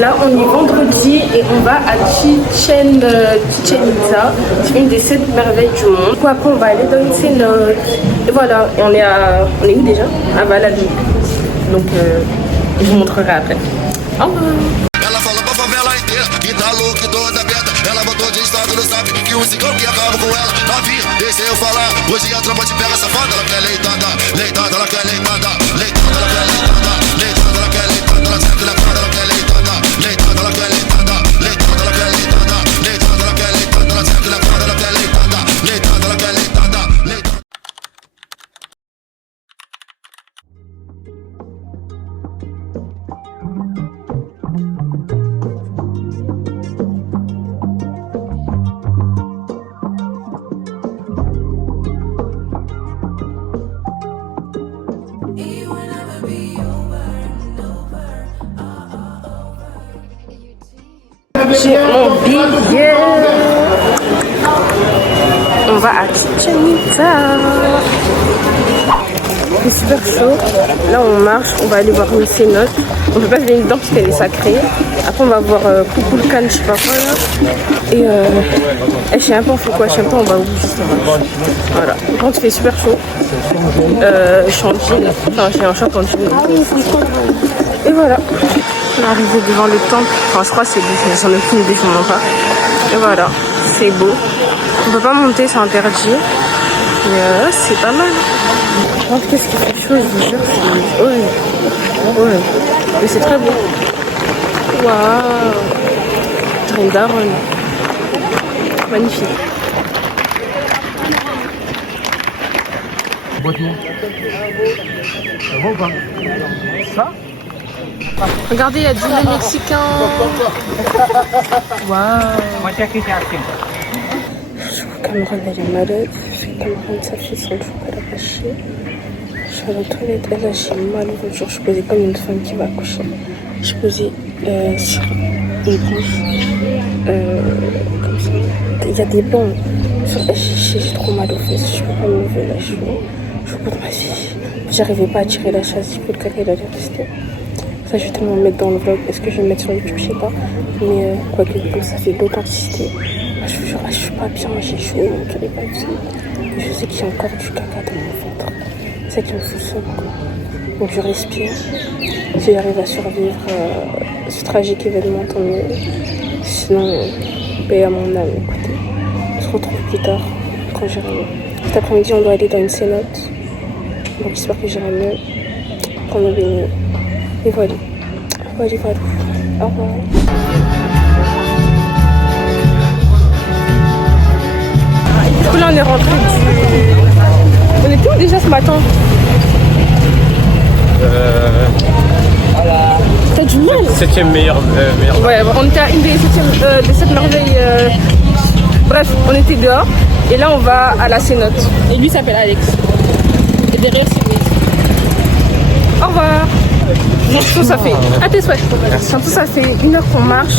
Là, on est vendredi et on va à Chichen Itza. C'est une des 7 merveilles du monde. Quoi, après, on va aller dans une cénote. Et voilà, et on est où déjà? À Valladolid. Donc, je vous montrerai après. Au revoir. Ela fala pra favela inteira que tá louca e toda aberta. Ela botou de estado, não sabe que um cigano que acaba com ela. Novinha, deixa eu falar. Hoje a tropa te pega safada. Ela quer leitada, leitada, ela quer leitada. Leitada, ela quer leitada. Leitada, ela quer leitada. Ela sempre levada, ela quer leitada. Leitada, ela quer leitada. Leitada, ela quer leitada. Leitada, ela quer leitada. Ela sempre levada, ela quer leitada. Leitada, ela quer leitada. Leitada. J'ai mon billet. On va à Chichen Itza. C'est super chaud. Là on marche, on va aller voir une cénote. On peut pas venir dedans parce qu'elle est sacrée. Après on va voir Kukulkan, je sais pas quoi là. Et je sais même pas on fait quoi, je sais même pas on va où justement. Voilà. Par contre il fait super chaud. Je suis en jean. Enfin j'ai un short en jean. Et voilà. On est arrivé devant le temple. Enfin je crois que c'est beau, mais j'en ai aucune idée, je ne pas. Et voilà, c'est beau. On peut pas monter, c'est interdit. Mais c'est pas mal. Par contre, qu'est-ce qu'il fait chaud, je vous jure, c'est horrible. Ouais. Mais c'est très beau. Waouh. J'ai une daronne. Magnifique. Boite-moi. Ça va ou pas? Ça? Regardez, il y a du lait mexicain. Waouh. Je vois Cameron, elle est malade. Cameron, sa fille, son jour, elle a chier. Je suis à la toilette, elle a chier mal. L'autre jour, je suis posée comme une femme qui va accoucher. Je suis posée sur une branche. Comme ça. Il y a des bancs. J'ai trop mal aux fesses. Je peux pas me lever là. Je veux pas de ma vie. J'arrivais pas à tirer la chasse. Du coup, le caca, il allait rester. Ça, je vais tellement me mettre dans le vlog. Est-ce que je vais me mettre sur YouTube? Je sais pas. Mais quoi que ça fait de l'authenticité. Je vous jure, je suis pas bien. J'ai chaud. Mon cœur est pas bien. Je sais qu'il y a encore du caca dans mon ventre. C'est ça qui me fout le seum. Donc, je respire. Si j'arrive à survivre ce tragique événement, tant mieux. Sinon, paix à mon âme. Écoutez, on se retrouve plus tard quand j'irai mieux. Cet après-midi, on doit aller dans une cénote. Donc, j'espère que j'irai mieux. Qu'on va mieux. Et voilà. Voilà. Au revoir. Du coup, là, on est rentré On était où déjà ce matin? T'as du mal? 7ème meilleure. Ouais, on était à une des 7 merveilles. Bref, on était dehors. Et là, on va à la cénote. Et lui s'appelle Alex. Et derrière, c'est Louise. Au revoir. Tout ça fait. À tes souhaits. Tout ça fait 1 heure qu'on marche.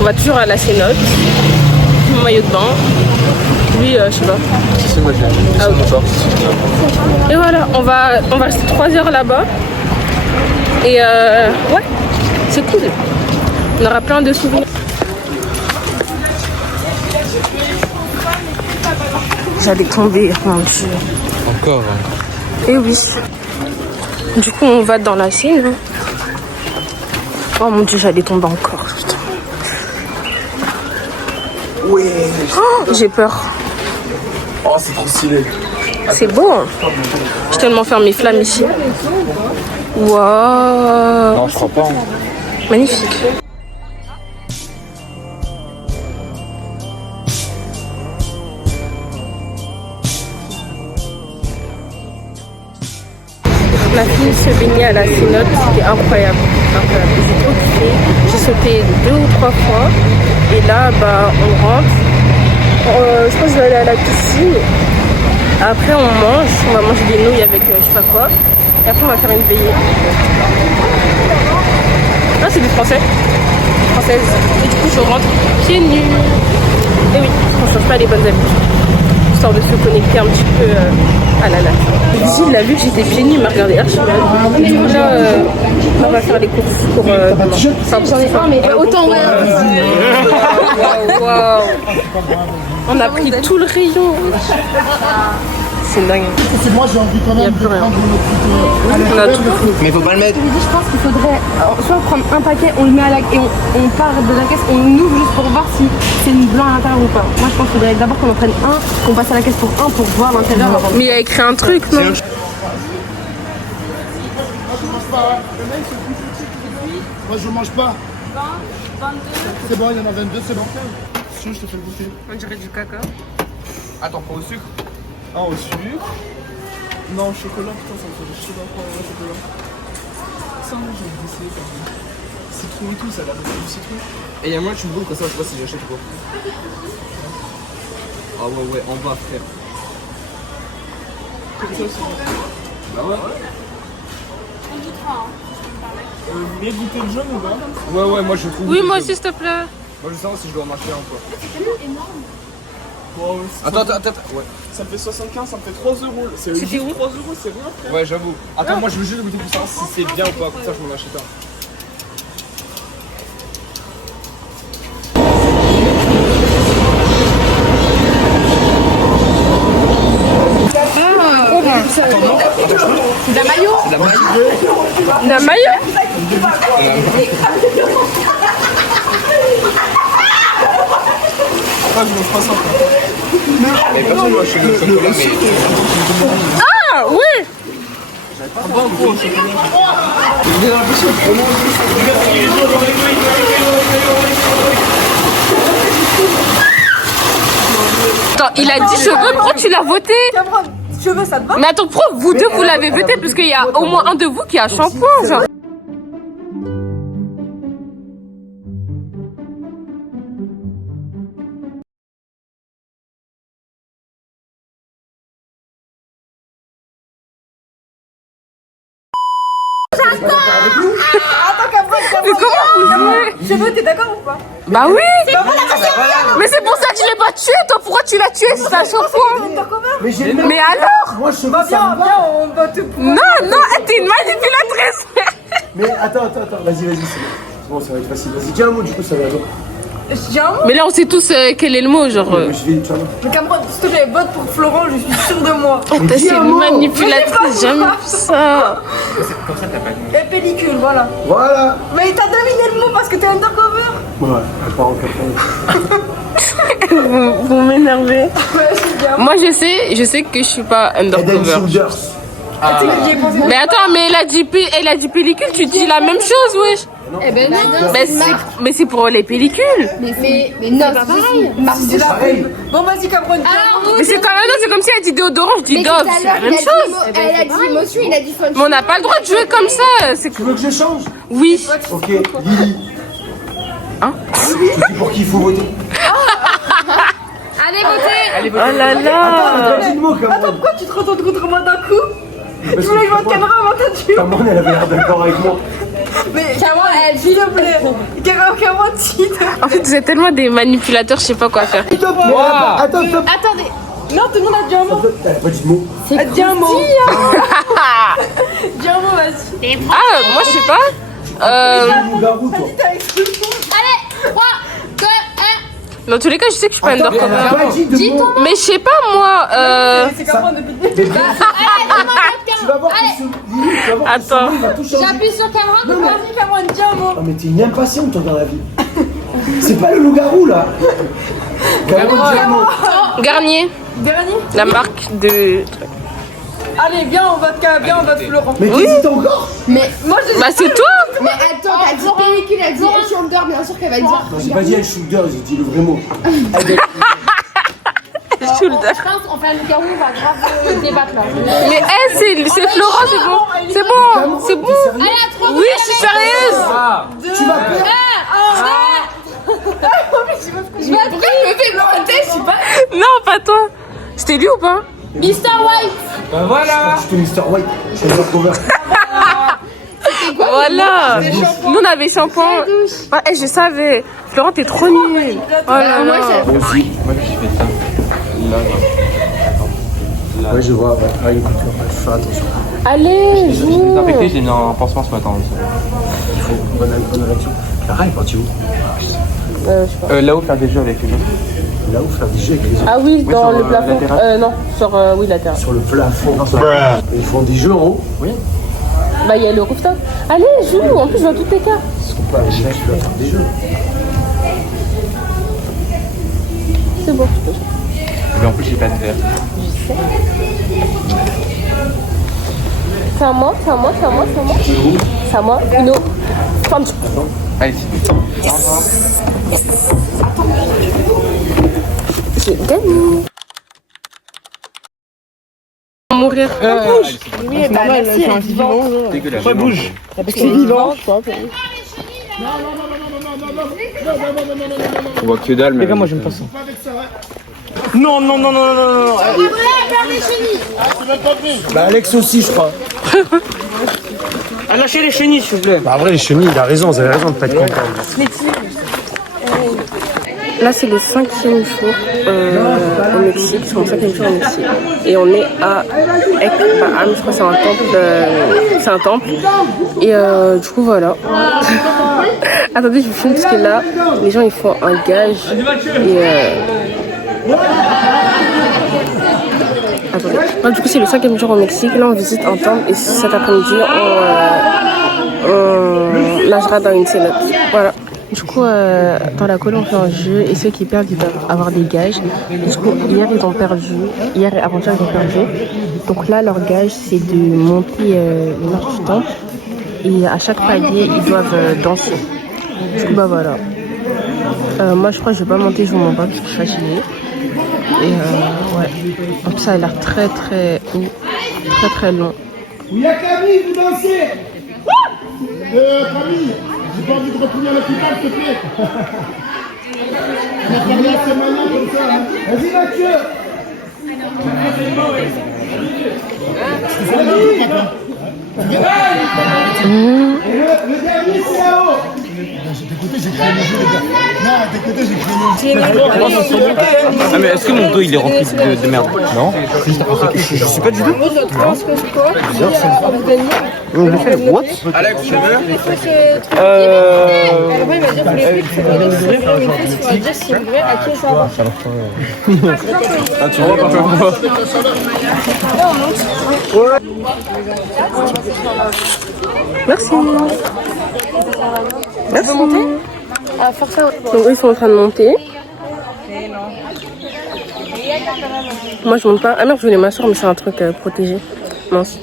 On va toujours à la cénote. Mon maillot de bain. Lui, je sais pas. C'est moi qui ai Et voilà, on va rester 3 heures là-bas. Et ouais, c'est cool. On aura plein de souvenirs. J'allais tomber, mon Dieu. Encore. Et oui. Du coup, on va dans la Seine. Oh mon Dieu, j'allais tomber encore. Putain. Ouais. Oh, j'ai peur. Oh, c'est trop stylé. C'est beau. Hein. Je vais tellement faire mes flammes ici. Waouh. Non, je crois pas. Magnifique. La fille se baignait à la cénote, c'était incroyable. J'ai trop kiffé. J'ai sauté 2 ou 3 fois. Et là, bah, on rentre. Je pense que je vais aller à la piscine. Après, on va manger des nouilles avec je sais pas quoi. Et après, on va faire une veillée. Là, c'est du français. Française. Et du coup, je rentre pieds nus. Et oui, on ne change pas les bonnes habitudes. Histoire de se connecter un petit peu Ah là là. Gilles a vu que j'étais pieds nus, il m'a regardé archi mal. Du coup là, on va faire les courses pour J'en ai un, mais autant ouais. Waouh. On a pris tout le rayon. C'est dingue. C'est moi, j'ai envie quand même de prendre On a tout pris. Mais faut pas le mettre. Je pense qu'il faudrait soit prendre un paquet, on le met à la et on part de la caisse, on ouvre juste pour voir si c'est une blanc à l'intérieur ou pas. Moi je pense qu'il faudrait d'abord qu'on en prenne un, qu'on passe à la caisse pour un pour voir l'intérieur avant. Mais il a écrit un truc, non? Moi, je mange pas. Le mec, c'est plus petit que lui. Moi, je mange pas. 20, 22. C'est bon, il y en a 22, c'est bon. Si, je te fais le goûter. On dirait du caca. Attends, pas au sucre. Un au sucre. Non, au chocolat, putain, ça me fait chier d'en prendre au chocolat. Ça, moi, j'ai essayé quand même. Citron et tout, ça a l'air d'être du citron. Et il y a moi, tu me boules comme ça, je sais pas si j'achète ou pas. Ah ouais, en bas, frère. Comme ça, c'est bon. Bah ouais. Mais goûter le jaune ou pas? Ouais, moi je trouve. Oui, moi aussi, s'il te plaît. Moi je sais pas si je dois en acheter un quoi. Bon, Attends. Ouais. ça me fait 75, ça me fait 3 euros. C'est juste 3 euros, c'est rien, frère. Ouais, j'avoue. Attends, moi je veux juste goûter pour savoir si c'est bien ou pas. Comme ça, je m'en achète un. C'est de la maillot. La maillot? Ah, je mange pas ça, frère. Mais personne va chez le chocolat, mais. Ah, oui! Attends, il a dit cheveux, pourquoi tu l'as voté? Cheveux, ça te va? Mais attends, pourquoi vous deux vous l'avez voté? Parce qu'il y a au moins un de vous qui a shampoing, genre. Mais comment vous jouez? Cheveux, t'es d'accord ou pas? Bah oui! Mais c'est pour ça que je l'ai pas tué, toi pourquoi tu l'as tué? C'est un shampoing! Mais alors? Moi, je veux ça. on va te Non, t'es une manipulatrice! Mais attends, vas-y, c'est bon. C'est bon, ça va être facile. Vas-y, dis un mot, du coup, ça va aller. Mais là on sait tous quel est le mot, genre. Je vais, tu vois. Cameron, si je vote pour Florent, je suis sûre de moi. Oh, t'es une manipulatrice, j'ai jamais vu ça. Et pellicule, voilà. Voilà. Mais t'as deviné le mot parce que t'es undercover. Ouais, je pars en 4 Vous m'énervez. Ouais, c'est bien. Moi je sais que je suis pas Head and undercover. Shoulders. J'y ai pensé. Mais attends, mais elle a dit pellicule, tu dis la même chose, wesh. Eh ben non. Mais c'est pour les pellicules. Mais non, c'est pas pareil. C'est la Pareil. Bon, vas-y, Cameron. Mais c'est quand même c'est comme si elle dit déodorant, je dis Dove, c'est la même chose. Elle a dit émotion, il a dit fun. Mais on n'a pas le droit de jouer comme ça. C'est Tu veux que je change? oui. Ok, Lily. Hein? Je dis pour qui il faut voter. Allez, votez. Oh là Attends, là. dis le mot, Attends, Cameron. pourquoi tu te retournes contre moi d'un coup? Parce Tu voulais que je vote Cameron avant que tu. Cameron, elle avait l'air d'accord avec moi. Mais Cameron, s'il te plaît. Cameron, s'il te plaît. En fait, vous êtes tellement des manipulateurs, je sais pas quoi faire. Stop, attends, stop. Attendez. Non, tout le monde a dit un mot. Elle a pas dit de mot. Dis un mot. Dis un mot, vas-y. Ah, moi je sais pas. Loup-garou, toi. Allez, 3, 2, 1. Dans tous les cas, je sais que je suis pas Elle a undercover. pas dit de mot. Mais je sais pas moi. C'est Cameron depuis le début. Tu vas voir que ce Lily, tu vas voir que ce Attends. mot, il va tout changer. J'appuie sur Cameron. Vas-y, Cameron, dis un mot. Oh, mais t'es une impatiente, toi, dans la vie. C'est pas le loup-garou, là. Cameron, dis un mot. Garnier, Dernier. la marque de. Allez, viens, on vote Florent. Mais t'hésites encore? Moi, je Bah c'est toi. Mais attends, t'as dit pellicule, elle dit elle shoulder, bien sûr qu'elle va dire. Non, j'ai pas dit elle shoulder, j'ai dit le vrai mot. Shoulder. Je pense enfin le garou va grave débattre là. Mais c'est Florent, c'est bon. C'est bon, c'est bon. Oui, je suis sérieuse. Tu vas perdre. Je vais pourquoi il me fait monter, je sais pas. Non, pas toi. C'était lui ou pas? Mr. White. Bah voilà. Je suis Mr. White, je suis undercover. Voilà. Nous on avait shampoing. Ouais, je savais. Florent, t'es trop nul. Oh là là. Moi aussi. Moi j'ai fait ça. Là. Ouais, je vois, ouais. Ah, écoute, fais attention. Allez, Je l'ai désinfecté, je l'ai mis en pansement ce matin. Il faut bonne réaction. Clara, elle est partie où? je sais pas. Là-haut, faire des jeux avec les autres. Là où faire des jeux avec les autres. Ah oui, dans sur, le plafond. la terrasse. Non, sur oui, la terrasse. Sur le plafond. Ils font des jeux en haut. Oui. Bah, il y a le rooftop. Allez, joue. En plus, je vois toutes tes cartes. Est-ce qu'on peut aller chez tu vas faire des jeux? C'est bon. Mais en plus, j'ai pas de verre. C'est à moi, c'est à moi, c'est à moi, c'est à moi. C'est à moi, Uno. Allez, J'ai gagné. Mourir. Oui, bah merci, elle est vivante. dégueulasse. Ouais, bouge. Parce que c'est vivant, je crois. On voit que dalle, mais. Moi, j'aime pas ça. Non, non, non, non, non, non, non. Bah, Alex aussi, je crois. Lâchez les chenilles, s'il vous plaît. Bah, en vrai, les chenilles, il a raison, vous avez raison de pas être content. Là, c'est le 5e jour au Mexique. C'est mon 5e jour au Mexique. Et on est à Ekpaam, je crois que c'est un temple. C'est un temple. Et du coup, voilà. Attendez, je vous filme parce que là, les gens, ils font un gage. Et attendez. Non, du coup, c'est le 5e jour au Mexique. Là, on visite un temple. Et cet après-midi, on nagera dans une cénote. Voilà. Du coup, dans la colle, on fait un jeu et ceux qui perdent, ils doivent avoir des gages. Et du coup, hier, ils ont perdu. Hier et avant-hier, ils ont perdu. Donc là, leur gage, c'est de monter le marche du temple. Et à chaque palier, ils doivent danser. Du coup, bah voilà. Moi, je crois que je vais pas monter, je vais m'en bas parce que je suis fatiguée. Et ouais. En plus, ça a l'air très, très haut. Très, très long. Il y a Camille, vous dansez. Camille, j'ai pas envie de retourner à l'hôpital, s'il te plaît. On va parler à ces manières comme ça. Hein. Vas-y, Mathieu. Le dernier, c'est là-haut. D'écouter, j'ai créé le jeu, les gars. Non, d'écouter, j'ai créé le jeu. Ah, mais est-ce que mon dos il est rempli de merde? Non. Je suis pas du tout. What? Alex, tu veux? Après, il va dire que les flics, c'est pas des flics, il faudra dire si c'est vrai, à qui ça va. Ah, tu vois pas. Merci. Merci. Tu veux monter? Ah, forcément. Donc, eux, ils sont en train de monter. Moi, je monte pas. Ah non, je voulais m'asseoir, mais c'est un truc protégé. Mince.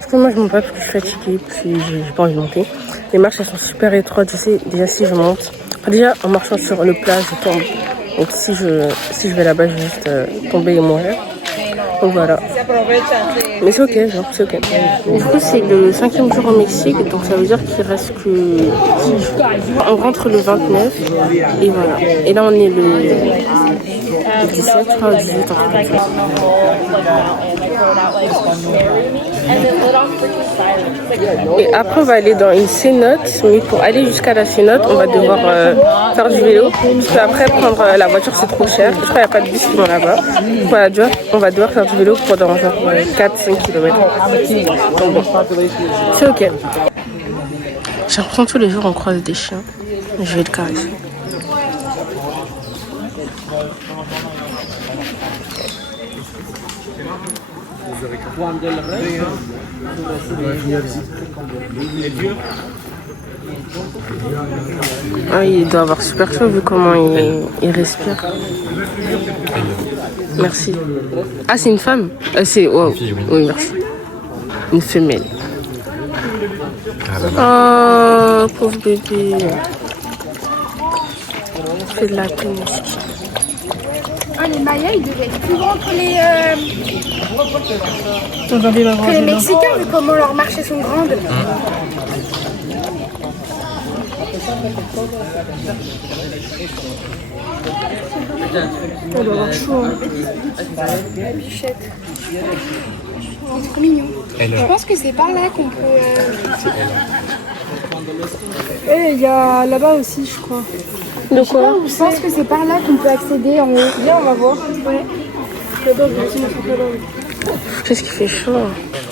Du coup, moi, je monte pas parce que je suis fatiguée, puis j'ai pas envie de monter. Les marches, elles sont super étroites. Déjà, si je monte. Enfin, déjà, en marchant sur le plat, je tombe. Donc, si je vais là-bas, je vais juste tomber et mourir. Donc voilà. Mais c'est ok, genre, c'est ok. Du coup, c'est le 5e jour au Mexique, donc ça veut dire qu'il reste que 6 jours. On rentre le 29, et voilà. Et là, on est le 17, je crois, le 18, en fait. Et après, on va aller dans une cénote, mais pour aller jusqu'à la cénote, on va devoir faire du vélo. Parce qu'après, prendre la voiture, c'est trop cher. Je crois qu'il n'y a pas de bus qui vont là-bas. Voilà, on va devoir faire du vélo pendant genre 4-5 km. Donc bon, c'est ok. J'ai l'impression que tous les jours, on croise des chiens. Je vais le caresser. Ah, il doit avoir super chaud vu comment il respire. Merci. Ah, c'est une femme? C'est... Wow. Oui, merci. Une femelle. Oh, pauvre bébé. C'est de la peine aussi. Ah, les Mayas, ils devaient être plus grands que les Mexicains, vu comment leurs marchés sont grandes. On doit avoir chaud. La bichette. C'est trop mignon. Je pense que c'est par là qu'on peut... Et il y a là-bas aussi, je crois. De quoi? Je pense que c'est par là qu'on peut accéder en haut. Viens, on va voir. Ouais. Là-bas, je vais aussi me faire là. Qu'est-ce qu'il fait chaud.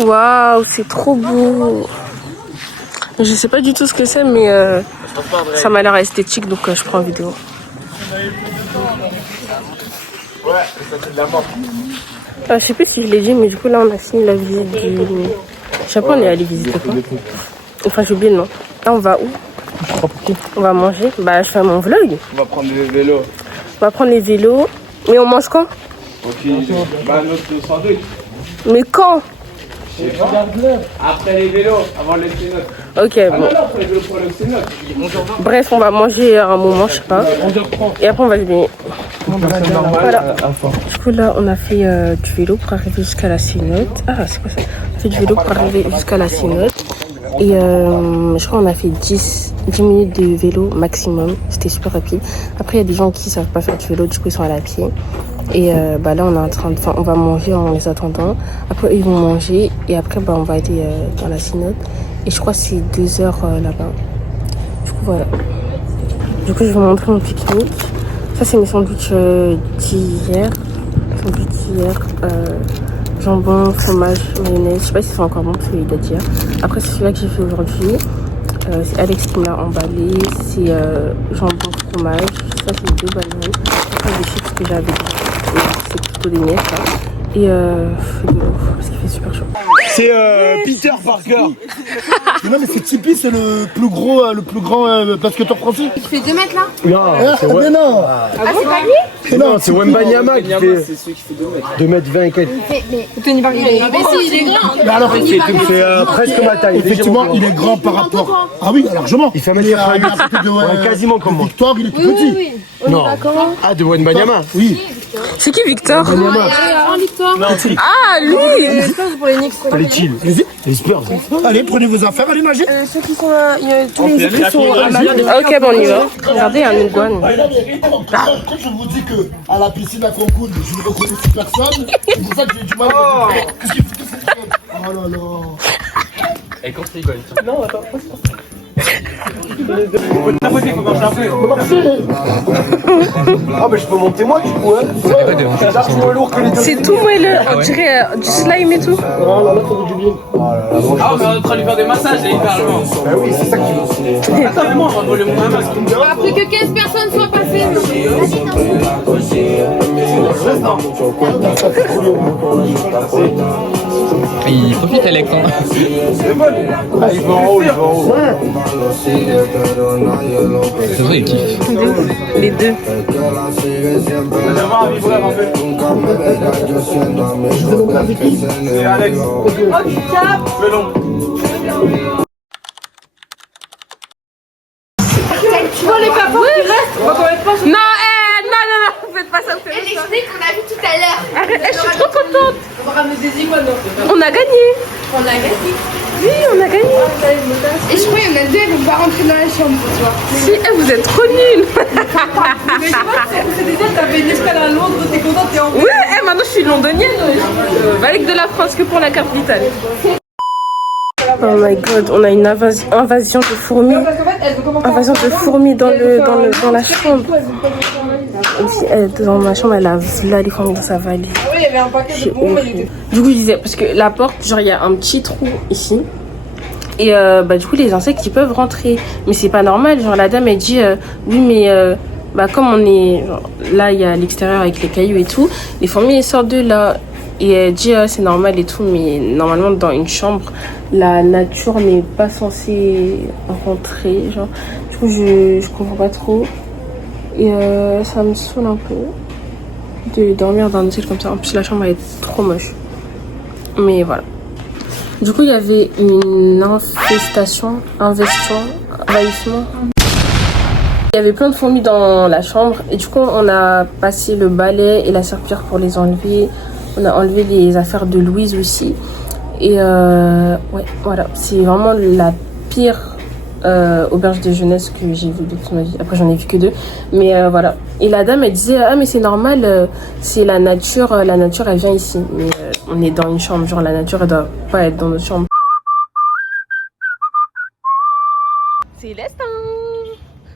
Waouh, c'est trop beau. Je sais pas du tout ce que c'est, mais ça m'a l'air esthétique, donc je prends en vidéo. Je sais plus si je l'ai dit, mais du coup là on a fini la visite du... Je sais pas, on est allé visiter quoi. Enfin j'ai oublié le nom. Là on va où? On va manger. Bah je fais mon vlog. On va prendre les vélos. On va prendre les vélos. Mais on mange quand? Ok, bah notre sandwich. Mais quand? Après les vélos, avant les cénotes. Ok, bon. Après les vélos pour les cénotes. Bref, on va manger à un moment, je sais pas. Et après on va se baigner. Voilà. Du coup là on a fait du vélo pour arriver jusqu'à la cénote. Ah c'est quoi ça? On a fait du vélo pour arriver jusqu'à la cénote. Et je crois qu'on a fait 10 minutes de vélo maximum. C'était super rapide. Après il y a des gens qui savent pas faire du vélo, du coup ils sont allés à pied. Et bah là on est en train de... Enfin, on va manger en les attendant. Après ils vont manger. Et après bah, on va aller dans la cénote. Et je crois que c'est 2 heures là-bas. Du coup voilà. Du coup je vais vous montrer mon pique-nique. Ça c'est mes sandwichs d'hier. Sandwichs d'hier. Jambon, fromage, mayonnaise. Je sais pas si c'est encore bon celui d'hier. Après c'est celui-là que j'ai fait aujourd'hui. C'est Alex qui m'a emballé. C'est jambon, fromage. Ça c'est 2 bananes. Après des chips que j'avais. C'est plutôt des miettes là. Et de l'eau parce qu'il fait super chaud. C'est Peter Parker. Non mais c'est Tipeee, c'est le plus grand basketteur français. Il fait 2 mètres là? Non, c'est Mais non. Ah, c'est pas lui? non, c'est Wembanyama qui fait C'est celui qui fait 2 mètres. 2 mètres 20 et quelques. Tony Parker, il est grand. Mais si, il est grand. Mais alors, C'est presque ma taille. effectivement, il est grand par rapport. Ah oui, largement. Il fait 1m88. Ouais, quasiment comme moi. Victor, il est tout petit. Non. Ah, de Wembanyama. Oui. C'est qui Victor? Ah lui! Les chill. Les Spurs. Allez, prenez vos affaires, allez manger. Ceux qui sont là, tous les écrits sont Ok bon on y va. Regardez un iguane. Quand je vous dis que à la piscine à Cancun, je ne reconnais plus personne, c'est pour ça que j'ai du mal à me dire. Qu'est-ce qu'il fout cette personne? Oh là là. Et quand c'est rigole. Non, attends. Ah, mais je peux monter moi du coup, hein. C'est largement lourd que les deux. C'est tout moelleux, on dirait du slime et tout. Oh là là, ça fait du bien. Ah, mais on est en train de lui faire des massages, là, littéralement. Bah oui, c'est ça qui me... Attends, mais moi, on va voler mon masque. Après que 15 personnes soient passées. Il profite Alex. Hein. Ah, il va en haut, il va en haut. C'est vrai, il kiffe. Les deux. On va avoir un vibreur un peu. C'est Alex. Oh, tu tapes. Le long. Tu vois les papas qui restent? Non, non, vous faites pas ça, vous faites Elle ça. explique qu'on a vu tout à l'heure. Arrête, je suis trop contente. On va ramener des iguanes. On a gagné. On a gagné. Oui, on a gagné. Et je crois qu'il y en a 2, elles vont pas rentrer dans la chambre, tu vois. Si, vous êtes trop nuls. Mais tu vois, c'est déjà, t'avais une escale à Londres, t'es contente, t'es en Oui, maintenant je suis londonienne. Avec de la France que pour la carte vitale. Oh my god, on a une invasion de fourmis. Invasion de fourmis dans la chambre. Dans ma chambre, elle a là les fourmis dans sa valise. Oui, il y avait un paquet de bombes. Du coup, je disais, parce que la porte, genre, il y a un petit trou ici. Et bah, du coup, les insectes, ils peuvent rentrer. Mais c'est pas normal. Genre, la dame, elle dit, oui, mais bah, comme on est. Genre, là, il y a l'extérieur avec les cailloux et tout. Les fourmis, elles sortent de là. Et elle dit, c'est normal et tout. Mais normalement, dans une chambre, la nature n'est pas censée rentrer. Genre, du coup, je comprends pas trop. Et ça me saoule un peu de dormir dans un hôtel comme ça. En plus, la chambre elle est trop moche. Mais voilà. Du coup, il y avait une envahissement. Il y avait plein de fourmis dans la chambre. Et du coup, on a passé le balai et la serpillière pour les enlever. On a enlevé les affaires de Louise aussi. Et ouais, voilà. C'est vraiment la pire auberge de jeunesse que j'ai vue de toute ma vie. Après, j'en ai vu que 2. Mais voilà. Et la dame, elle disait, ah, mais c'est normal, c'est la nature, elle vient ici. Mais on est dans une chambre. Genre, la nature, elle doit pas être dans notre chambre. Célestin!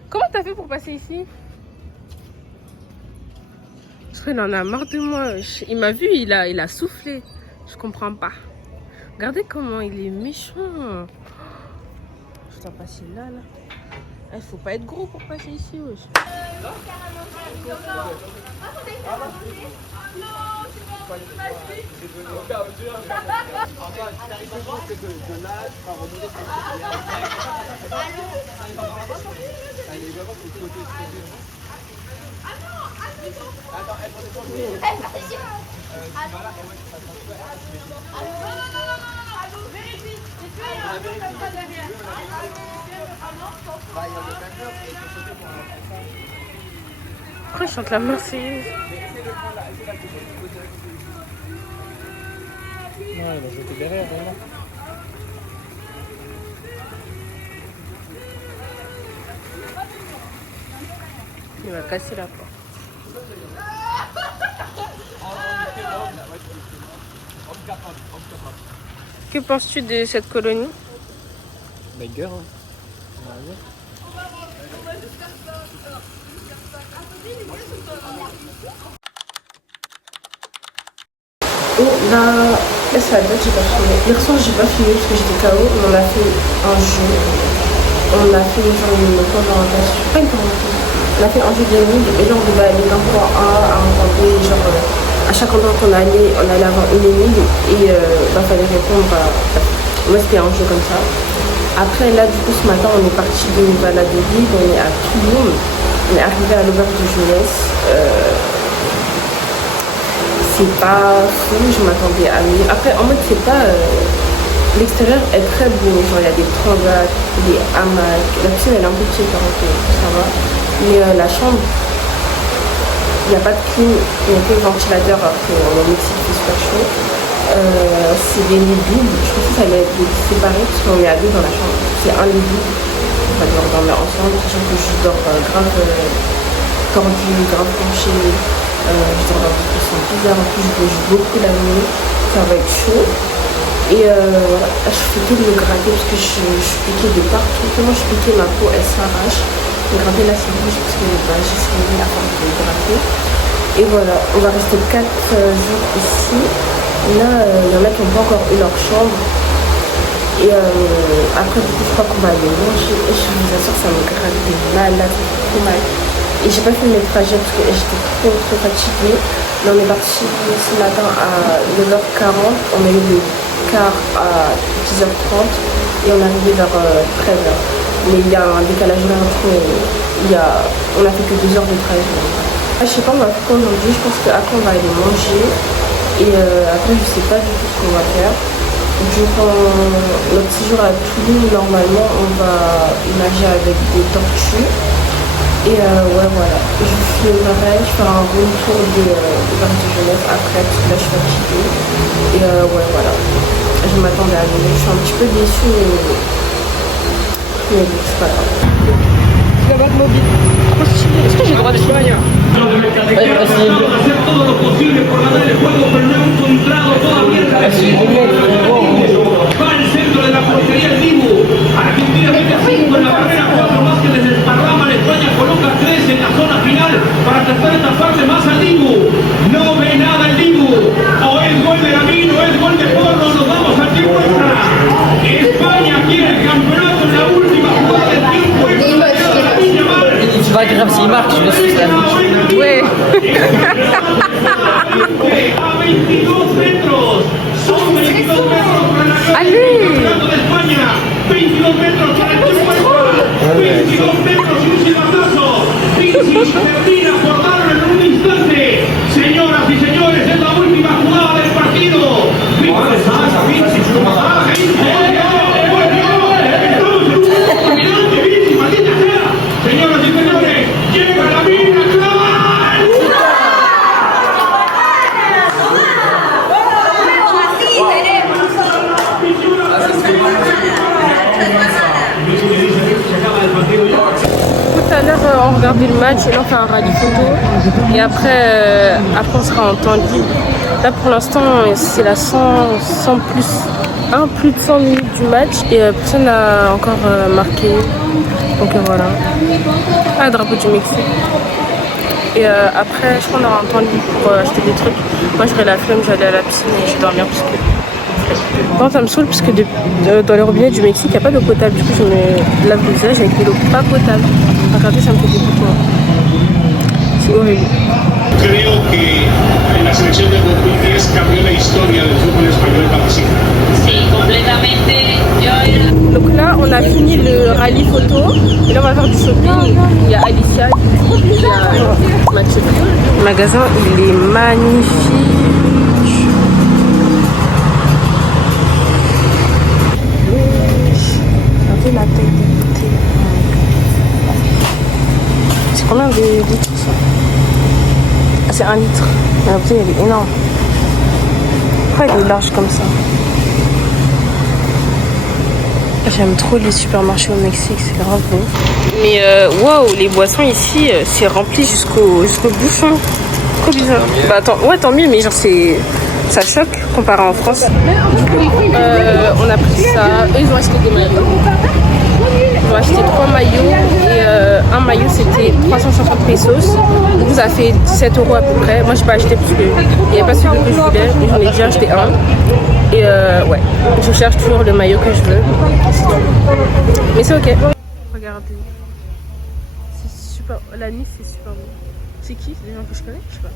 Comment t'as fait pour passer ici? Je crois qu'il en a marre de moi. Il m'a vu, il a soufflé. Je comprends pas. Regardez comment il est méchant. Je dois passer là. Il faut pas être gros pour passer ici. Wesh. Pourquoi je chante la Marseillaise? Ouais, il va jeter derrière, vraiment. Il va casser la porte. Que penses-tu de cette colonie? Banger, hein. Et là, ça date, j'ai pas filmé. Hier soir, j'ai pas filmé parce que j'étais KO. On a fait un jeu. On a fait une présentation. Pas une présentation. On a fait un jeu de mid. Et genre, on devait aller d'un point A à un point B. Genre, à chaque endroit qu'on allait, on allait avoir une énigme. Et fallait répondre à. Moi, c'était un jeu comme ça. Après, là, du coup, ce matin, on est parti d'une balade de vide. On est à Toulon. On est arrivé à l'auberge de jeunesse. C'est pas fou, je m'attendais à mieux. Après, en mode, c'est pas. L'extérieur est très beau. Genre, il y a des transats, des hamacs. La piscine, elle est un peu petite, ça va. Mais la chambre, il n'y a pas de clim, il n'y a que le ventilateur. Au Mexique, il fait super chaud. C'est des lits doubles. Je pensais que ça allait être séparé parce qu'on est à deux dans la chambre. C'est un lit double. On va devoir dormir ensemble, sachant que je dors grave tordu, grave penché. Je dors dans des positions bizarres. En plus, je bouge beaucoup la nuit. Ça va être chaud. Et voilà, je fais que de me gratter parce que je suis piquée de partout. Comment je suis piquée, ma peau elle s'arrache. Me gratter là c'est rouge parce que j'ai fini à force de me gratter. Et voilà, on va rester 4 jours ici. Là, il y en a qui n'ont pas encore eu leur chambre. Et après, du coup, je crois qu'on va aller manger. Et je vous assure, ça me gratte de malade, trop mal. Et j'ai pas fait mes trajets parce que j'étais trop fatiguée. Là, on est parti ce matin à 9h40. On a eu le car à 10h30 et on est arrivé vers 13h. Mais il y a un décalage horaire entre on a fait que 2 heures de trajet. Je sais pas, on va faire quoi aujourd'hui. Je pense qu'après on va aller manger et après je sais pas du tout ce qu'on va faire. Durant notre séjour à Toulouse, normalement on va nager avec des tortues. Et ouais, voilà, je filmerai, je ferai un bon tour de l'auberge de jeunesse après parce que là je suis fatiguée. Et ouais, voilà, je m'attendais à venir, je suis un petit peu déçue, mais bon, c'est pas grave. La boîte mobile. Trop stylé. Est-ce que j'ai le droit de filmer? Va al centro de la portería el Dibu. Argentina mete 5 en la primera, 4 más que desparraman. España coloca 3 en la zona final para tratar de taparse más al Dibu. No ve nada el Dibu. O es gol de Lamine o es gol de Porro. Nos vamos al tiempo extra. España quiere el campeonato en la última jugada del tiempo extra. C'est pas grave s'il marque, je sais que Ouais. A 22 metros. Son 22 metros para la campeonato de España. 22 metros para el tiempo extra. 22 metros y un silbatazo. Vinci termina por darlo en un instante. Señoras y señores, es la última jugada del partido. Vinci, señoras y señores, llega la mina, Tout à l'heure, on regardait le match et là on fait un rallye photo. Et après on sera en temps libre. Là pour l'instant, c'est la 100 plus de 100 minutes du match et personne n'a encore marqué. Donc voilà. Ah, drapeau du Mexique. Et après, je crois qu'on aura un temps libre pour acheter des trucs. Moi, j'aurai la flemme, j'allais à la piscine et je vais dormir parce que... Non, ça me saoule parce que dans les robinets du Mexique, il n'y a pas d'eau potable. Du coup, je me lave le visage avec de l'eau pas potable. Regardez, ça me fait dégoûtement. C'est horrible. Creo que en la selección del 2010 cambió la historia del fútbol español para siempre. Sí, completamente. Donc là, on a fini le rallye photo et là, on va faire du shopping. Il y a Alicia, il y a Mathieu. Le magasin, il est magnifique. Regardez la taille des bouteilles. C'est combien de litres ça? Ah, c'est 1 litre. La bouteille, elle est énorme. Pourquoi elle est large comme ça? J'aime trop les supermarchés au Mexique, c'est grave bon. Mais waouh, les boissons ici, c'est rempli jusqu'au bouchon. Trop bizarre. Bah attends, ouais, tant mieux, mais genre ça choque comparé en France. Du coup, on a pris ça. Eux, ils ont acheté des maillots. Ils ont acheté 3 maillots et un maillot c'était 350 pesos. Du coup, ça fait 17 € à peu près. Moi, j'ai pas acheté parce qu'il n'y avait pas celui que je voulais, mais j'en ai déjà acheté un. Et ouais, je cherche toujours le maillot que je veux. Mais c'est ok. Regardez. C'est super. La nuit, c'est super beau. C'est qui? C'est des gens que je connais? Je sais pas.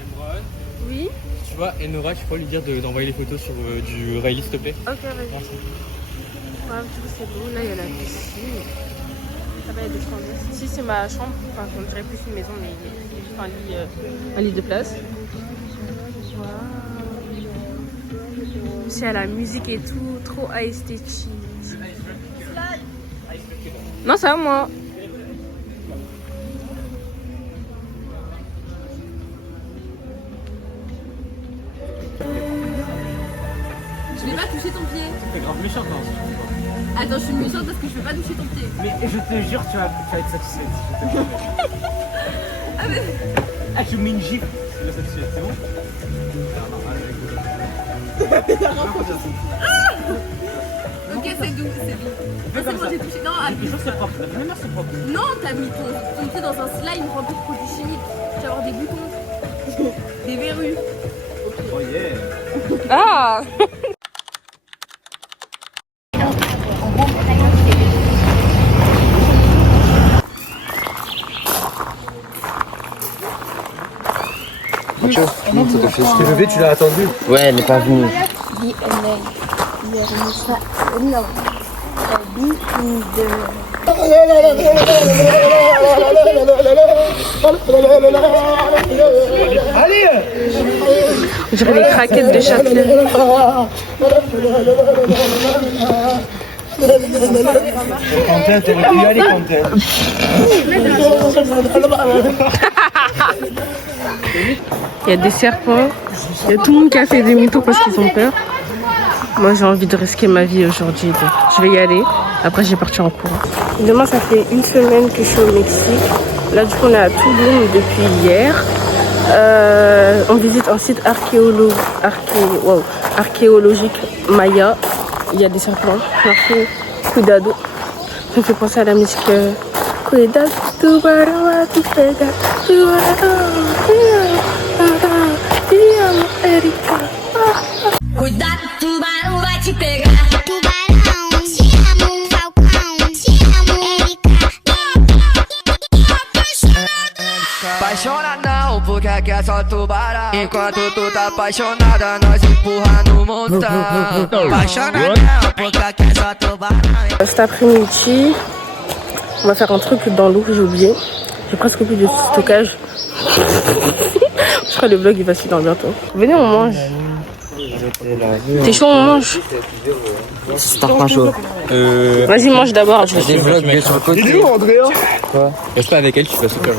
Emran. Oui. Tu vois, Enora, tu peux lui dire d'envoyer les photos sur du rallye, s'il te plaît. Ok, vas-y. Merci. Ouais, du coup, c'est beau. Là, il y a la piscine. Ça va, il y a des chambres. Si, c'est ma chambre. Enfin, on dirait plus une maison, mais il y a un lit de place. C'est à la musique et tout, trop esthétique. Non, ça va moi. Je vais pas toucher ton pied. T'es grave méchante, hein. Attends, je suis méchante parce que je vais pas toucher ton pied. Mais je te jure, tu vas être satisfaite. Je te promets. Ah mais... Ah, je mets une gifle. Tu vas satisfaite, c'est bon? Ok, c'est doux, c'est doux. Ah, c'est bon, j'ai touché. Non, les choses c'est propre, la même c'est propre. non, t'as mis ton pied dans un slime rempli de produits chimiques. Tu vas avoir des boutons, des verrues. Oh yeah. Ah. Mathieu, montre ton fils. Le bébé, tu l'as attendu? Ouais, elle n'est pas venue. Allez! On dirait les craquettes de Châtelet. Quentin, t'aurais pu y aller, Quentin. Il y a des serpents. Il y a tout le monde qui a fait des mythos parce qu'ils ont peur. Moi, j'ai envie de risquer ma vie aujourd'hui. Donc je vais y aller. Après, j'ai parti en cours. Demain, ça fait 1 semaine que je suis au Mexique. Là, du coup, on est à Tulum depuis hier. On visite un site archéologique maya. Il y a des serpents. Marqué Cuidado. Ça me fait penser à la musique Cuidado, tu barba, tu pega, tu Cuidado, tubarão vai te pegar. Tubarão, te amo, falcão, te amo, Apaixonadão, porque aqui é só tubarão. Enquanto tu tá apaixonada, nós empurra no montão. Apaixonadão, porque aqui é só tubarão. Cet après-midi, on va faire un truc dans l'eau que j'ai oublié. J'ai presque plus de stockage. Je crois que le vlog il va se finir bientôt. Venez, on mange. T'es chaud, on mange. C'est pas chaud. Vas-y, mange d'abord. Des vlogs sur le côté. Il est où, Andrea? Quoi? Reste pas avec elle, tu vas super.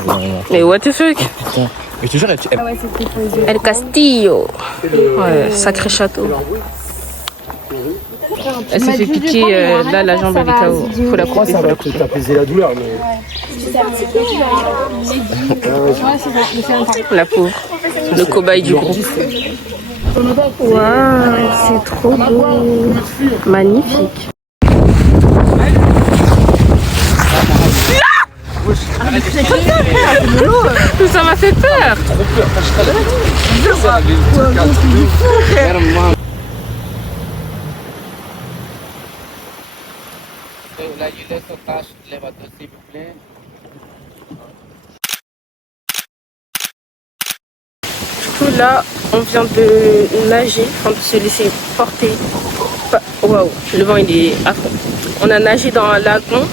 Mais what the fuck? Putain. Mais je te jure, El Castillo. Ouais, sacré château. Elle s'est fait piquer, là la jambe elle est KO. Faut la couper. Ça va peut-être apaiser la douleur, mais. La pauvre. Le cobaye du groupe. Waouh, c'est trop beau. Magnifique. Ça m'a fait peur. Du coup là on vient de nager, enfin de se laisser porter. Waouh, le vent il est affreux. On a nagé dans un lagon,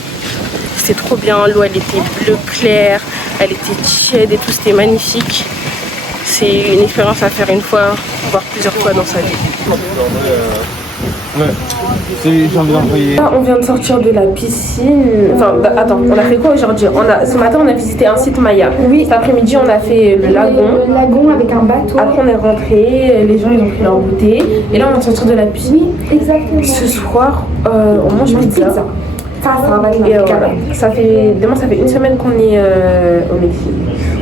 c'était trop bien, l'eau elle était bleu clair, elle était tiède et tout, c'était magnifique. C'est une expérience à faire une fois, voire plusieurs fois dans sa vie. Ouais, j'ai envie d'envoyer. Là, on vient de sortir de la piscine. Enfin, attends, on a fait quoi aujourd'hui? Ce matin, on a visité un site Maya. Oui. Cet après-midi, on a fait le lagon. Le lagon avec un bateau. Après, on est rentré. Les gens, ils ont pris leur bouteille. Et là, on va sortir de la piscine. Exactement. Ce soir, on mange pizza. Ça va être et voilà. Demain, ça fait une semaine qu'on est au Mexique.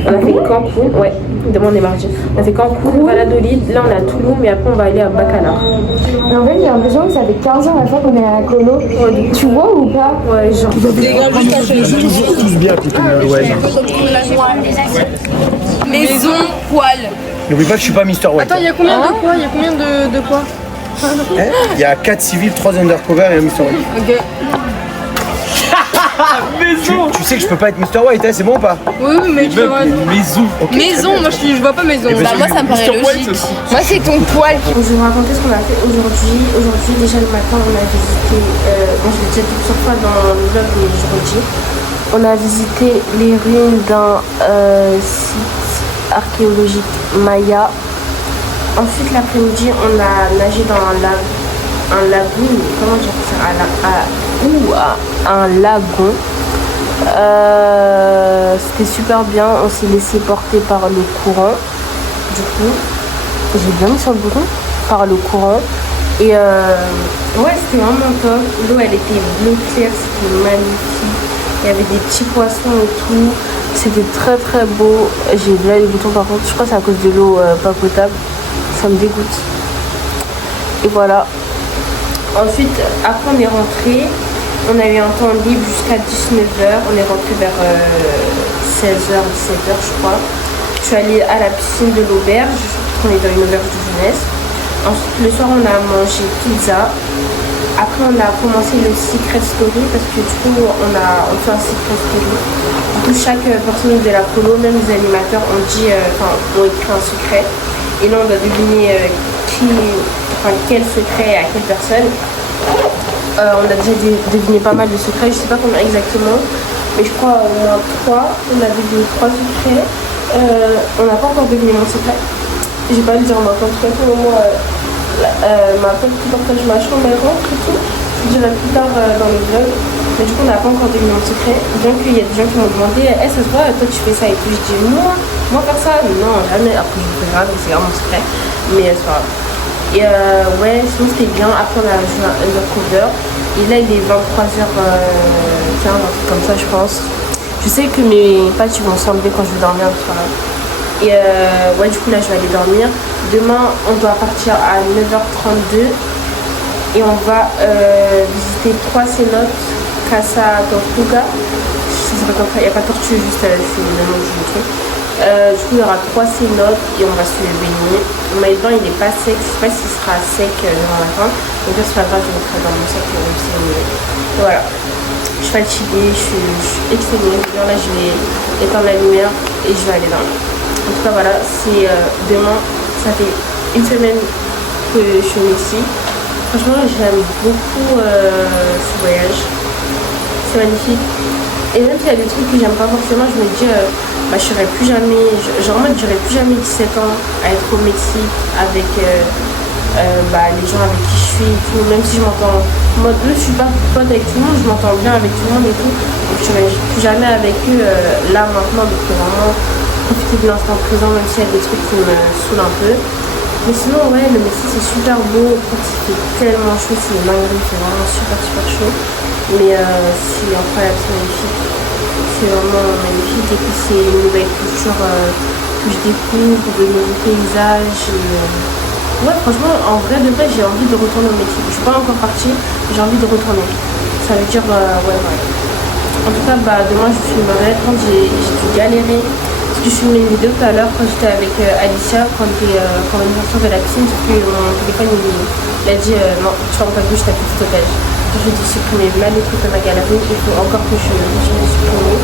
On a fait Cancun, ouais. Demain, on est mardi. On a fait Cancun, Valladolid. Là, on est à Toulouse, mais après, on va aller à Bacalar. Mais en fait, j'ai l'impression que ça fait 15 ans la fois qu'on est à la colo. Ouais. Tu vois ou pas? Ouais, genre. Tous bien, ouais. Maison, poil. N'oublie pas que je suis pas Mr. White. Attends, il y a combien de quoi? Il y a combien de quoi? Il y a 4 civils, 3 undercover et un Mr. White. Ok. Maison. Tu sais que je peux pas être Mr. White, hein, c'est bon ou pas? Oui, mais tu vois. Maison. Okay, maison, moi je vois pas maison. Bah, moi ça me paraît logique. Moi c'est ton poil. Je vais vous raconter ce qu'on a fait aujourd'hui. Aujourd'hui, déjà le matin, on a visité. Bon, je l'ai déjà dit plusieurs fois dans le vlog, mais je redis. On a visité les ruines d'un site archéologique maya. Ensuite, l'après-midi, on a nagé dans un lagon. Comment dire ça? Un lagon. C'était super bien, on s'est laissé porter par le courant. Du coup, j'ai bien mis sur le bouton, par le courant. Et ouais, c'était vraiment top. L'eau elle était bleu clair, c'était magnifique. Il y avait des petits poissons et tout. C'était très très beau. J'ai là les boutons par contre, je crois que c'est à cause de l'eau pas potable. Ça me dégoûte. Et voilà. Ensuite, après on est rentré. On a eu un temps libre jusqu'à 19h. On est rentré vers 16h, 17h je crois. Je suis allée à la piscine de l'auberge. On est dans une auberge de jeunesse. Ensuite, le soir, on a mangé pizza. Après, on a commencé le Secret Story parce que du coup, on fait un Secret Story. Du coup, chaque personne de la colo, même les animateurs, ont écrit un secret. Et là, on doit deviner quel secret à quelle personne. On a déjà deviné pas mal de secrets, je sais pas combien exactement, mais je crois au moins 3. On a deviné 3 secrets. On n'a pas encore deviné mon secret. J'ai pas le dire maintenant. De toute façon, moi, ma pote qui partage ma chambre, elle rentre et tout. Je dirai plus tard dans le vlog. Mais du coup, on n'a pas encore deviné mon secret. Bien qu'il y a des gens qui m'ont demandé, ça se voit, toi tu fais ça et tout. Je dis, moi faire ça, non, jamais. Après, je vous fais grave, c'est vraiment mon secret. Mais c'est pas grave. Et ouais, sinon c'était bien. Après, on a joué un undercover. Et là, il est 23h15, un truc comme ça, je pense. Je sais que mes pattes vont s'enlever quand je vais dormir ce soir-là. Et ouais, du coup, là, je vais aller dormir. Demain, on doit partir à 9h32. Et on va visiter 3 cénotes, Casa Tortuga. Il n'y a pas de tortue, juste c'est le nom du truc. Du coup, il y aura 3 cénotes et on va se baigner. Mais le bain, il n'est pas sec. Je sais pas s'il sera sec demain matin. Donc là, c'est pas grave, je mettrai dans mon sac et voilà. Je suis fatiguée, je suis exténuée. Là, je vais éteindre la lumière et je vais aller dormir. En tout cas, voilà, c'est demain. Ça fait une semaine que je suis au Mexique. Franchement, j'aime beaucoup ce voyage. C'est magnifique. Et même s'il y a des trucs que j'aime pas forcément, je me dis, je serai plus jamais, j'aurai plus jamais 17 ans à être au Mexique avec les gens avec qui je suis et tout. Même si je m'entends, moi je suis pas pote avec tout le monde, je m'entends bien avec tout le monde et tout. Donc je serai plus jamais avec eux là maintenant, donc vraiment profiter de l'instant présent, même s'il y a des trucs qui me saoulent un peu. Mais sinon, ouais, le Mexique c'est super beau, c'est tellement chaud, c'est magnifique, c'est vraiment super chaud. Mais c'est incroyable, c'est magnifique. C'est vraiment magnifique et puis c'est une nouvelle culture que je découvre, de nouveaux paysages. Ouais, franchement, en vrai de vrai, j'ai envie de retourner au Mexique. Je suis pas encore partie, j'ai envie de retourner. Ça veut dire, ouais. En tout cas, bah, demain je filmerai quand j'ai galéré. Parce que je filmais une vidéo tout à l'heure quand j'étais avec Alicia, quand on est sorti de la piscine, sauf que mon téléphone il a dit non, tu vas pas bouger, t'as plus de stockage. Je dis supprimer mal les trucs de ma galerie, il faut encore que je les supprimer.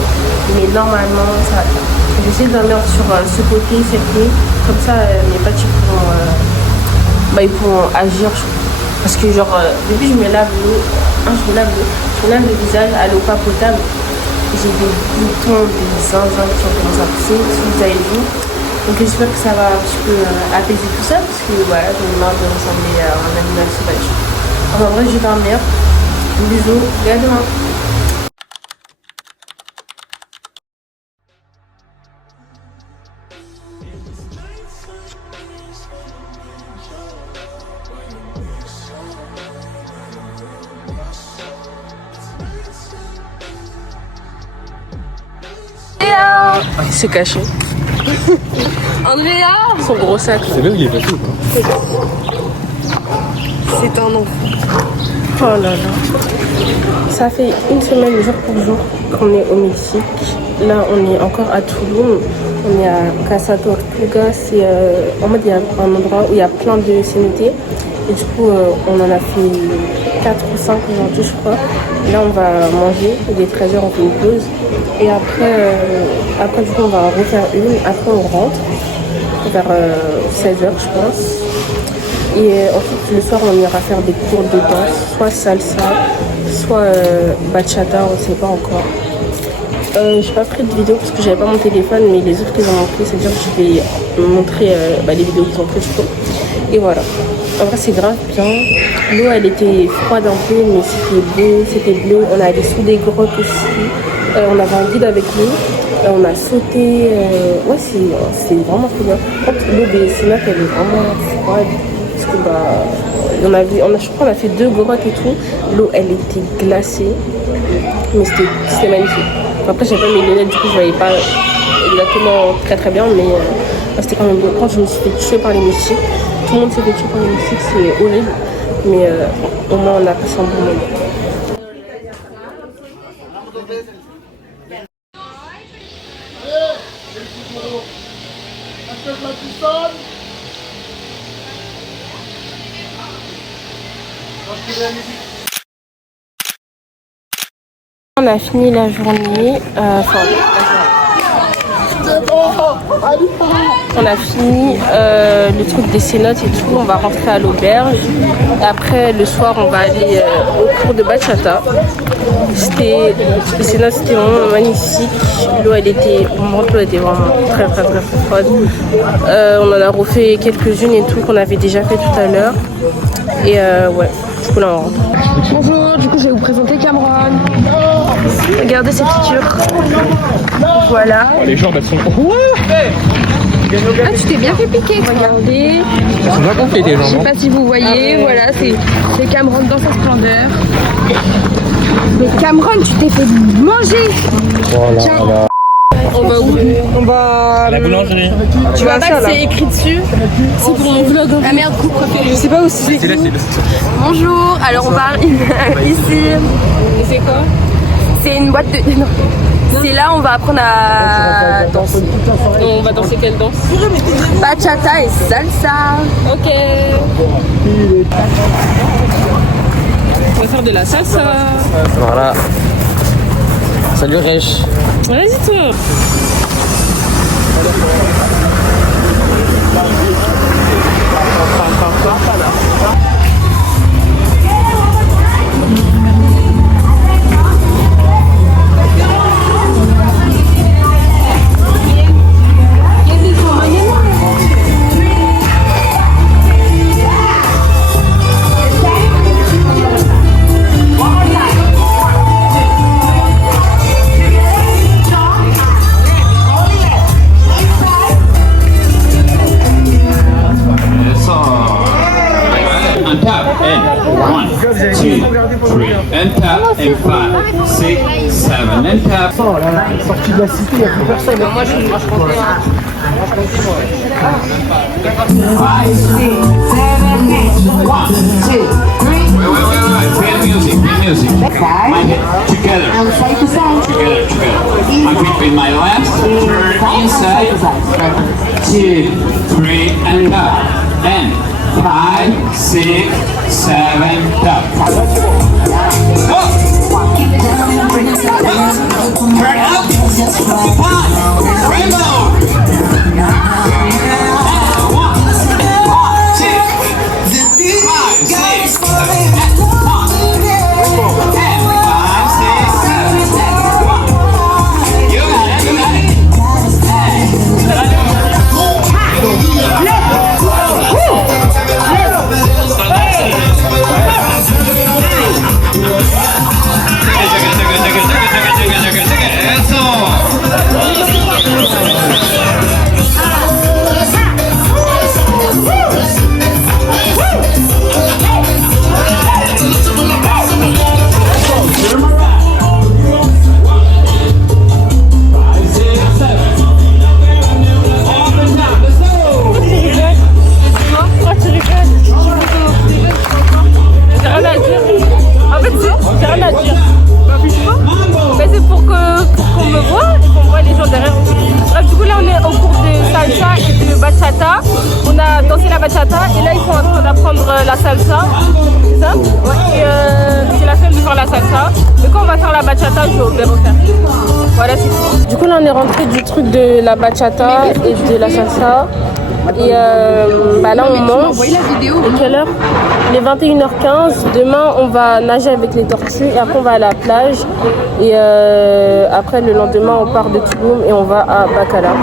Mais normalement, ça va. J'essaie d'en mettre sur ce côté, cette nuit, comme ça mes patchs ils pourront agir. Parce que genre, depuis je me lave le visage à l'eau pas potable. J'ai des boutons, des zinzins qui ont commencé à pousser, si vous avez vu. Donc j'espère que ça va un petit peu apaiser tout ça, parce que voilà, j'en ai marre de ressembler à un animal sauvage. Enfin bref, je vais dormir. Bisous, et à demain. Il s'est caché. Andrea, son gros sac. C'est là où il est passé ou pas? C'est un enfant. Oh là là. Ça fait une semaine jour pour jour qu'on est au Mexique. Là, on est encore à Tulum. On est à Casa Tortuga. C'est en mode, il y a un endroit où il y a plein de cénotes. Et du coup, on en a fait 4 ou 5 aujourd'hui, je crois. Là, on va manger. Il est 13h, on fait une pause. Et après du coup, on va en refaire une. Après, on rentre vers 16h, je pense. Et ensuite, le soir, on ira faire des cours de danse, soit salsa, soit bachata, on ne sait pas encore. J'ai pas pris de vidéo parce que j'avais pas mon téléphone, mais les autres ils ont pris, c'est-à-dire que je vais montrer les vidéos qu'ils ont pris du coup. Et voilà. En vrai, c'est grave bien. L'eau, elle était froide un peu, mais c'était bleu. On est allé sous des grottes aussi. On avait un guide avec nous. On a sauté. Ouais, c'est vraiment trop bien. Par contre, l'eau des cénotes, elle est vraiment froide. Parce que je crois qu'on a fait 2 grottes et tout. L'eau, elle était glacée. Mais c'était magnifique. Après, j'avais pas mes lunettes, du coup, je voyais pas exactement très bien. Mais c'était quand même beau. Quand je me suis fait tuer par les moustiques, tout le monde s'est fait tuer par les moustiques, c'est horrible. Mais au moins, on a passé un bon moment. On a fini la journée, on a fini le truc des cénotes et tout, on va rentrer à l'auberge. Après le soir on va aller au cours de bachata. Les cénotes c'était vraiment magnifique, l'eau elle était vraiment très froide. On en a refait quelques-unes et tout qu'on avait déjà fait tout à l'heure. Et ouais, du coup là on rentre. bonjour, du coup je vais vous présenter Cameron. Regardez ses piqûres. Voilà. Oh, les jambes elles sont... Ah, tu t'es bien fait piquer. Regardez. Elles sont bien complètes les jambes. Je sais pas si vous voyez, voilà, c'est Cameron dans sa splendeur. Mais Cameron, tu t'es fait manger. Voilà. On va où? On va à la boulangerie. Tu vois pas que c'est écrit dessus? C'est pour mon vlog. Ah merde, coupe. Je sais pas où c'est. C'est là, c'est là. Bonjour, alors on va ici. Et c'est quoi? C'est une boîte de... Non. C'est là on va apprendre à danser. On va danser quelle danse? Bachata et salsa. Ok. On va faire de la salsa. Voilà. Salut Rech. Vas-y toi. And tap, and 5, 6, 7, and tap. Sortie de la cité, il n'y a plus personne. Moi je suis franchement 5, 6, 7, 8, 1, 2, 3. Play music. Together. I'm keeping my left. Turn inside. 2, 3, and up. And 5, 6, 7, up. Go. Turn up. 1. Rainbow. On a dansé la bachata et là ils sont en train d'apprendre la salsa, c'est ça? Ouais. Et c'est la flemme de faire la salsa. Mais quand on va faire la bachata, je vais refaire. Voilà, c'est tout. Du coup là on est rentré du truc de la bachata et de la salsa. Et là on mange. Et quelle heure? Il est 21h15. Demain on va nager avec les tortues et après on va à la plage. Et après le lendemain on part de Touloum et on va à Bacala.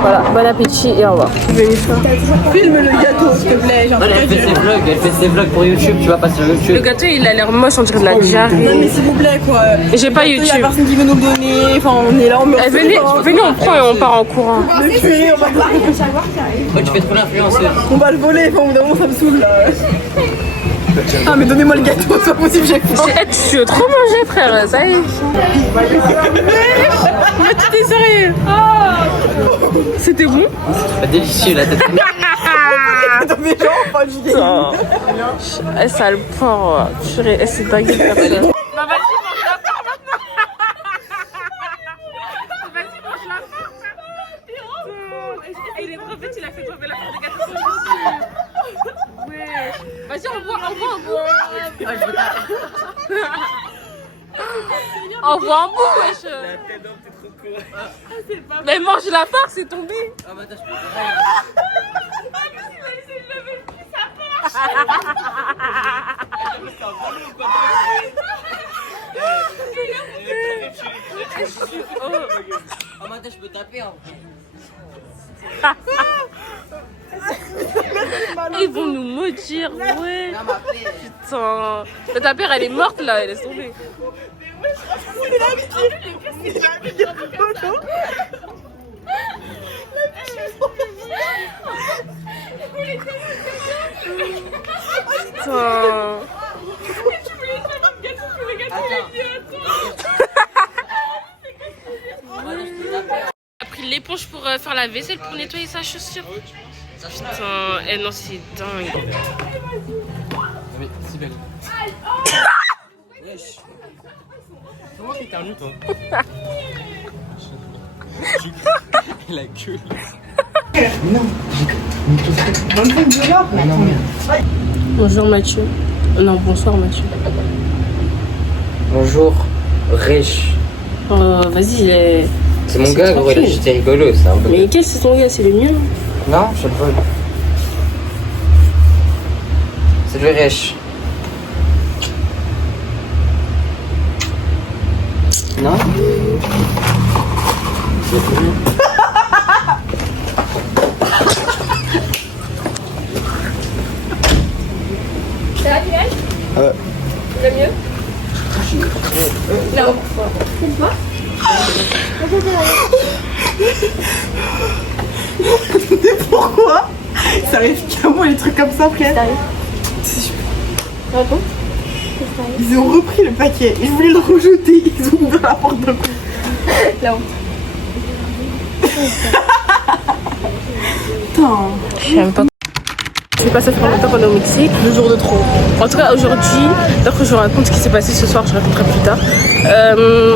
Voilà, bon appétit et au revoir. Filme le gâteau s'il te plaît. Elle fait ses vlogs pour YouTube, tu vas pas sur YouTube. Le gâteau il a l'air moche, on dirait de la diarrhée. Non mais s'il vous plaît quoi. J'ai pas YouTube. Il y a personne qui veut nous le donner, enfin on est là, on me venez on prend et on part en courant. Le cuir, on va voir. Oh, tu fais trop l'influenceur. On va le voler, enfin au bout d'un moment ça me saoule là. Ah mais donnez-moi le gâteau, c'est pas possible, j'ai faim. Tu veux trop manger frère, ça y est. Mais tu t'es sérieux? C'était bon? Délicieux la tête. Mais genre, pas du tout. Eh sale porc, purée, c'est dingue de faire ça. Il est trop vite, il a fait tomber la part de gâteau. Ouais. Vas-y, on voit. Envoie un bout, wesh. La tête d'homme, t'es trop court. Mais mange la part, c'est tombé. Ah bah attends, je peux pas. Il a essayé de lever le cul, ça part. Ah bah attends, je peux taper hein. Ils vont nous maudire, ouais. Putain. Mais ta mère, elle est morte là, elle est tombée. Putain. On a pris l'éponge pour faire la vaisselle, pour nettoyer sa chaussure. Putain, eh non, c'est dingue. Mais c'est belle. Wesh. Comment t'éternues toi? La gueule. Non. Bonjour Mathieu. Non, bonsoir Mathieu. Bonjour, Rech. Vas-y, c'est mon gars, gros, j'étais rigolo, c'est un peu. Mais quel c'est ton gars? C'est le mien? Non, je le vole. C'est le Rech. Non? C'est cool. Ça va, Bilal? Tu vas mieux? Non. C'est toi? Pourquoi? Ça arrive qu'à moi les trucs comme ça, frère. Ils ont repris le paquet. Je voulais le rejeter. Ils ont ouvert la porte d'un coup. Là-haut. Putain. Je sais même pas. fait pas ça fait longtemps qu'on est au Mexique. 2 jours de trop. En tout cas aujourd'hui, d'ailleurs je vous raconte ce qui s'est passé ce soir, je raconterai plus tard.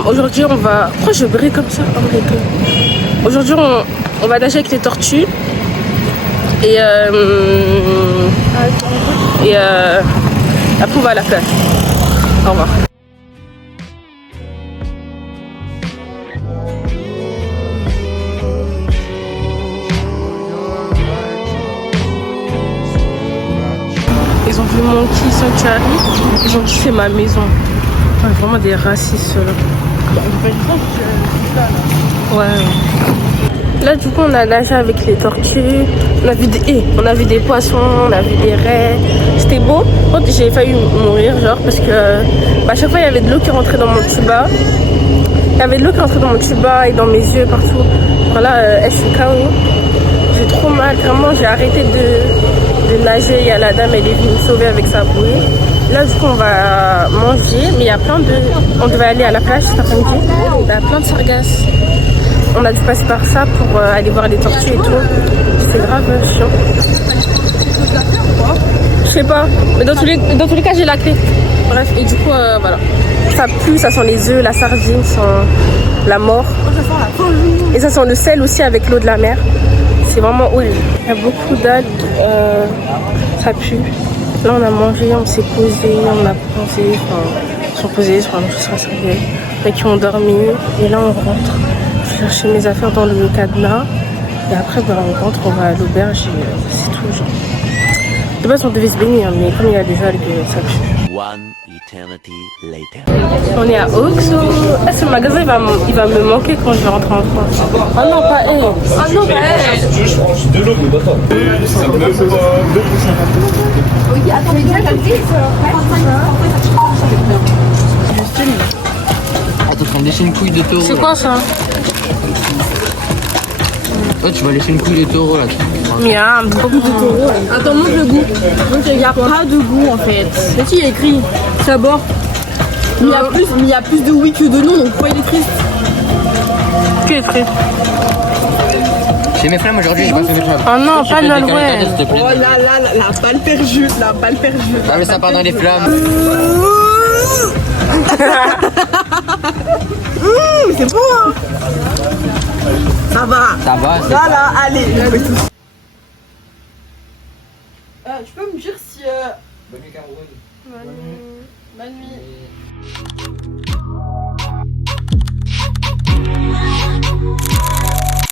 Aujourd'hui on va... Pourquoi je brille comme ça? Aujourd'hui on va nager avec les tortues. Et après on va à la plage. Au revoir. Ils ont vu mon qui sanctuary. Ils ont dit c'est ma maison. Ouais, vraiment des racistes là. Ouais. Là du coup on a nagé avec les tortues. On a vu des poissons, on a vu des raies. C'était beau. J'ai failli mourir genre parce que à chaque fois il y avait de l'eau qui rentrait dans mon tuba. Il y avait de l'eau qui rentrait dans mon tuba et dans mes yeux partout. Voilà, je suis KO. J'ai trop mal, vraiment j'ai arrêté de nager. Il y a la dame, elle est venue me sauver avec sa bouée. Là du coup on va manger, mais il y a plein de... On devait aller à la plage cet après-midi. Il y a plein de sargasses. On a dû passer par ça pour aller voir les tortues et tout. C'est grave chiant. Je sais pas, mais dans tous les cas j'ai la clé. Bref, et du coup voilà. Ça pue, ça sent les œufs, la sardine, ça sent la mort. Et ça sent le sel aussi avec l'eau de la mer. C'est vraiment horrible. Il y a beaucoup d'algues, ça pue. Là on a mangé, on s'est posé, on a pensé, ils sont posés, je serai servi. Mais qui ont dormi. Et là on rentre. Je vais chercher mes affaires dans le cadenas. Et après on rentre, on va à l'auberge et c'est tout genre. De base on devait se baigner, mais comme il y a des algues, ça pue. One eternity later. On est à Oxo. Ah, ce magasin il va me manquer quand je vais rentrer en France. Oh non, pas elle. Oh non, pas elle. Je prends de l'eau, mais attends. Ça me fait pas. Oui, attends, mais déjà, Attends, tu vas me laisser une couille de taureau. C'est quoi ça? Ouais, tu vas laisser une couille de taureau là. Miam, beaucoup de taureau. Attends, montre le goût. Donc il n'y a pas de goût en fait. C'est qui il y a écrit sabor. Mais il y a plus de oui que de non, donc pourquoi il est triste? Qui est triste? J'ai mes flammes aujourd'hui, j'ai pas fait mes flammes. Oh non, pas le Nolwenn. Oh là là, la balle perdue, la balle perdue. Ah mais ça part dans les flammes. C'est bon hein. Ça va. Ça va, c'est voilà, allez. Tu peux me dire si... Bonne nuit Cameroun. Bonne nuit. Bonne nuit.